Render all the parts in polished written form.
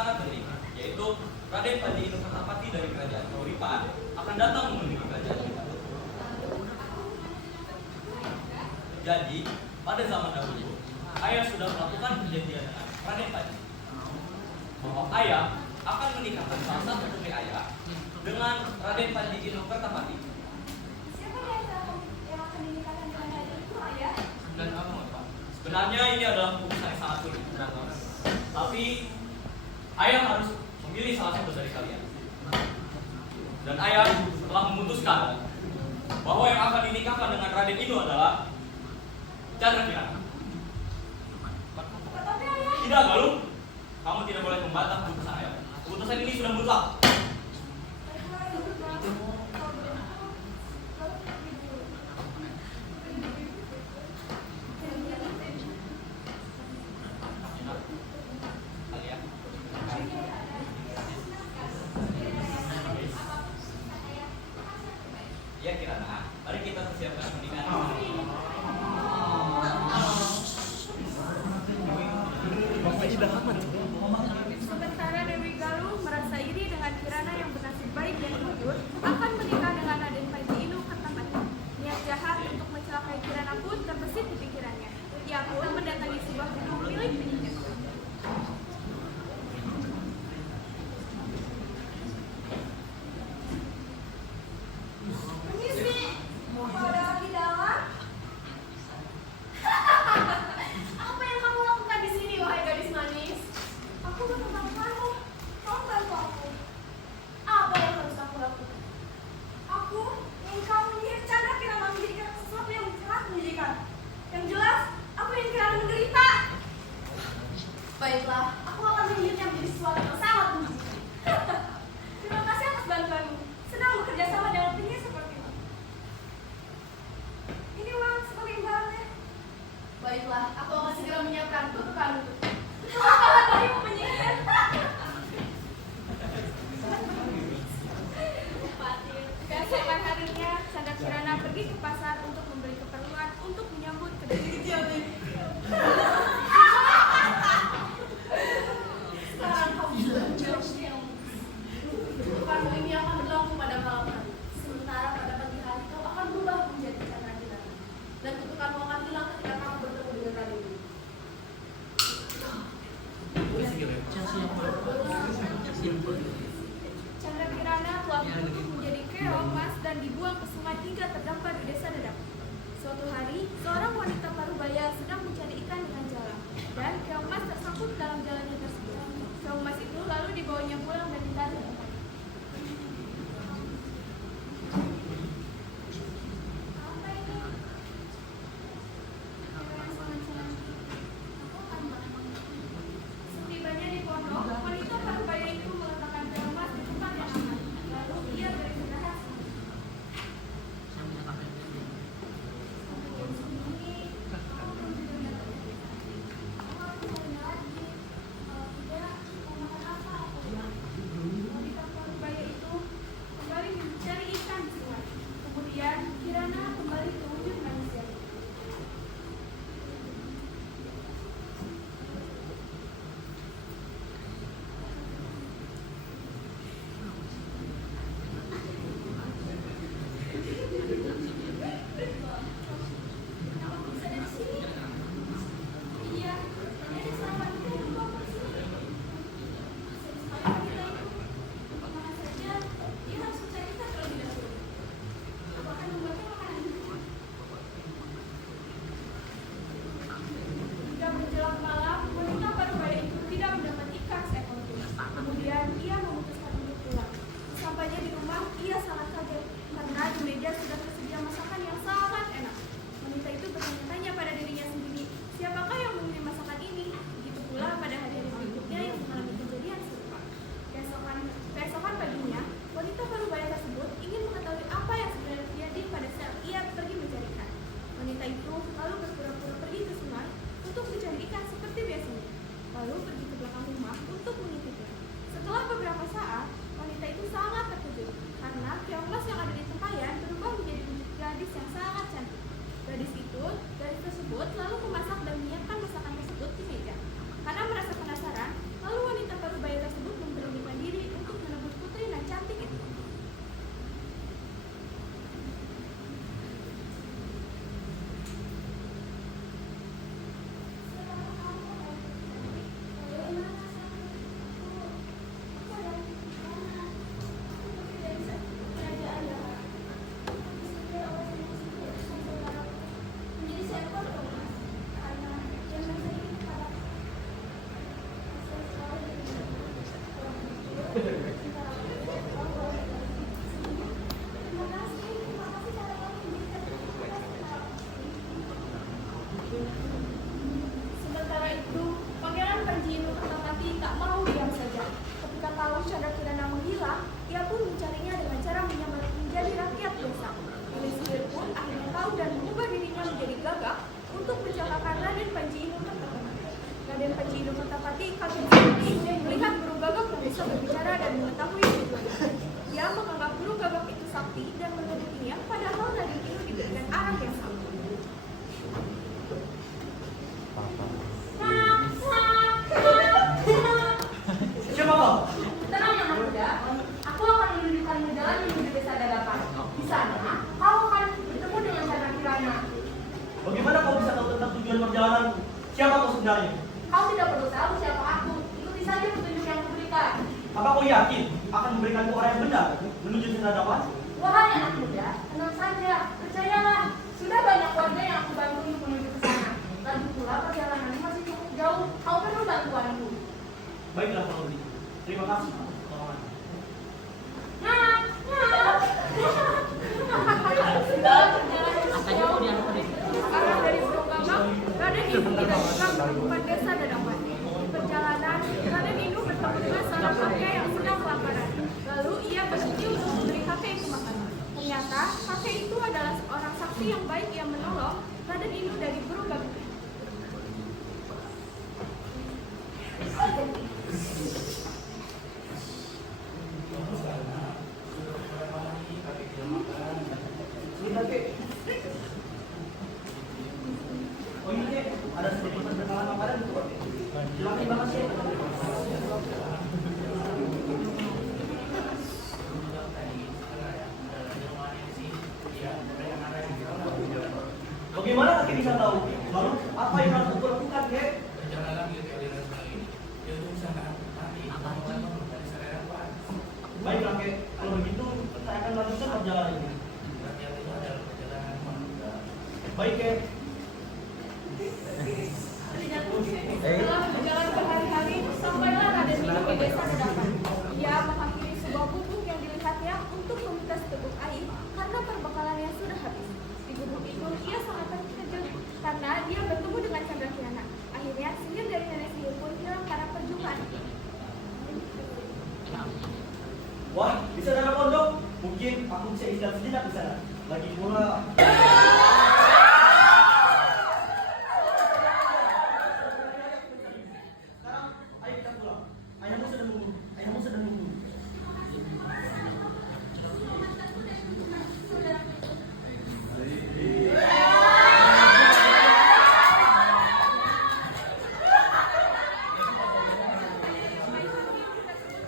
sangat penting, yaitu Raden Panji Inu Kertapati dari Kerajaan Kauripan akan datang memenuhi kerajaan kita. Jadi, pada zaman dahulu, ayah sudah melakukan perjanjian dengan Raden Panji bahwa ayah akan menikahkan salah satu putri ayah dengan Raden Panji Inu Kertapati. Siapa yang akan dinikahkan dengan Raden itu, ayah? Sebenarnya ini adalah keputusan yang sangat sulit. Tapi ayah harus memilih salah satu dari kalian. Dan ayah telah memutuskan bahwa yang akan dinikahkan dengan Raden Inu adalah Chandra Kirana. Tapi ayah. Tidak, Galuh. Kamu tidak boleh membantah keputusan ayah. Keputusan ini sudah mutlak. Ya Kirana, mari kita persiapkan pernikahan. Sementara Dewi Galuh merasa iri dengan Kirana yang bernasib baik dan jujur akan menikah dengan Raden Panji Inu Kertapati. Niat jahat untuk mencelakai Kirana pun terbesit di pikirannya. Ia pun mendatangi sebuah gedung milik dirinya. Baiklah, aku akan menjadinya menjadi sesuatu yang sangat menjijikan. Terima kasih atas bantuanmu. Senang bekerja sama dengan penyihir sepertimu. Ini uang sebagai imbalannya. Baiklah, aku akan segera menyiapkan tuntutanmu. Kalau darimu penyihir. Keesokan harinya, Chandra Kirana pergi ke pasar untuk membeli keperluan untuk menyambut kedatangan. Sekarang kamu sudah menjauh. Tuntutanmu ini akan berlaku pada malam hari. Sementara pada pagi hari kau akan berubah menjadi Chandra Kirana. Dan kutukanmu akan hilang ketika kamu bertemu dengan Raden. Chandra Kirana telah berubah menjadi keong emas dan dibuang ke sungai hingga terdampar di desa Dedap. Suatu hari, seorang wanita parubaya sedang mencari ikan dengan jala, dan keong emas tersangkut dalam jalannya tersebut. Keong emas itu lalu dibawanya pulang dan ditaruh di tempat. Apa ini? Setibanya di pondok, wanita parubaya itu meletakkan keong emas di tempat yang aman. Lalu ia beristirahat. Sementara itu, Pangeran Panji Inu Kertapati tak mau diam saja. Ketika tahu Chandra Kirana menghilang, ia pun mencarinya dengan cara menyamar menjadi rakyat biasa. Iblis sihir pun akhirnya tahu dan mengubah dirinya menjadi gagak untuk mencelakakan Raden Panji Inu Kertapati. Raden Panji Inu Kertapati kaget sekali melihat burung gagak yang bisa berbicara dan mengetahui tujuannya. Dia menganggap burung gagak itu sakti dan menudukinya, padahal Raden Inu diberikan arah yang sama. Siapa kau? Tenang anak muda, aku akan menunjukkanmu jalan menuju desa Dadapan. Di sana, kau akan bertemu dengan Chandra Kirana. Bagaimana kau bisa tahu tentang tujuan perjalananku? Siapa kau sebenarnya? Kau tidak perlu tahu siapa aku. Ikuti saja petunjuk yang kuberikan. Apa kau yakin akan memberikanku arah yang benar menuju Senadapan? Wahai anak muda, tenang saja. Percayalah, sudah banyak warga yang aku bantu untuk menuju ke sana. Lagi pula perjalanannya masih cukup jauh. Kau perlu bantuanku. Baiklah kalau begitu. Terima kasih atas pertolongan. Arah dari burung gagak, Raden Inu tidak bisa menemukan desa Dadapan. Di perjalanan, Raden Inu bertemu dengan seorang kakek yang sedang kelaparan. Lalu ia berhenti untuk memberi kakek itu makan. Ternyata kakek itu adalah seorang sakti yang baik yang menolong Raden Inu dari burung gagak. Oh iya, Kek. Ada sedikit perbekalan makanan untuk Kek. Silakan, terima kasih. Bagaimana kakek bisa tahu? Lalu apa yang harus aku lakukan, Kek? Baiklah, Kek. Kalau begitu, saya akan melanjutkan perjalanan ini. Baik, Kek. Setelah berjalan berhari-hari, sampailah Raden Inu di desa Dadapan. Ia mengakhiri sebuah gubuk yang dilihatnya untuk meminta seteguk air karena perbekalannya sudah habis. Di gubuk itu, ia sangat terkejut karena dia bertemu dengan Chandra Kirana. Akhirnya, sihir dari nenek sihir pun hilang karena perjumpaan itu. Wah, di sana ada pondok. Mungkin aku bisa istirahat sejenak di sana. Lagi pula. Sekarang, ayo kita pulang. Ayahmu sudah menunggu. Ayahmu sudah menunggu.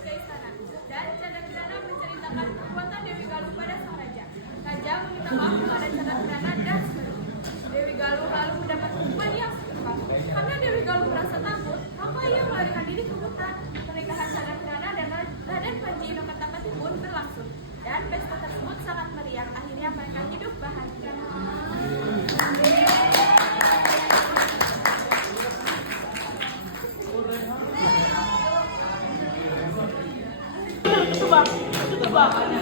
Ke istana, dan Chandra Kirana menceritakan perbuatan Dewi Galuh pada sang raja. Raja meminta maaf kepada Chandra Kirana dan seterusnya. Dewi Galuh lalu mendapat hukuman yang setempat. Karena Dewi Galuh merasa takut, maka ia melarikan diri ke hutan. Pernikahan Chandra Kirana dan Raden Panji Inu Kertapati pun berlangsung, dan pesta tersebut sangat meriah. Akhirnya mereka hidup bahagia. Terima kasih.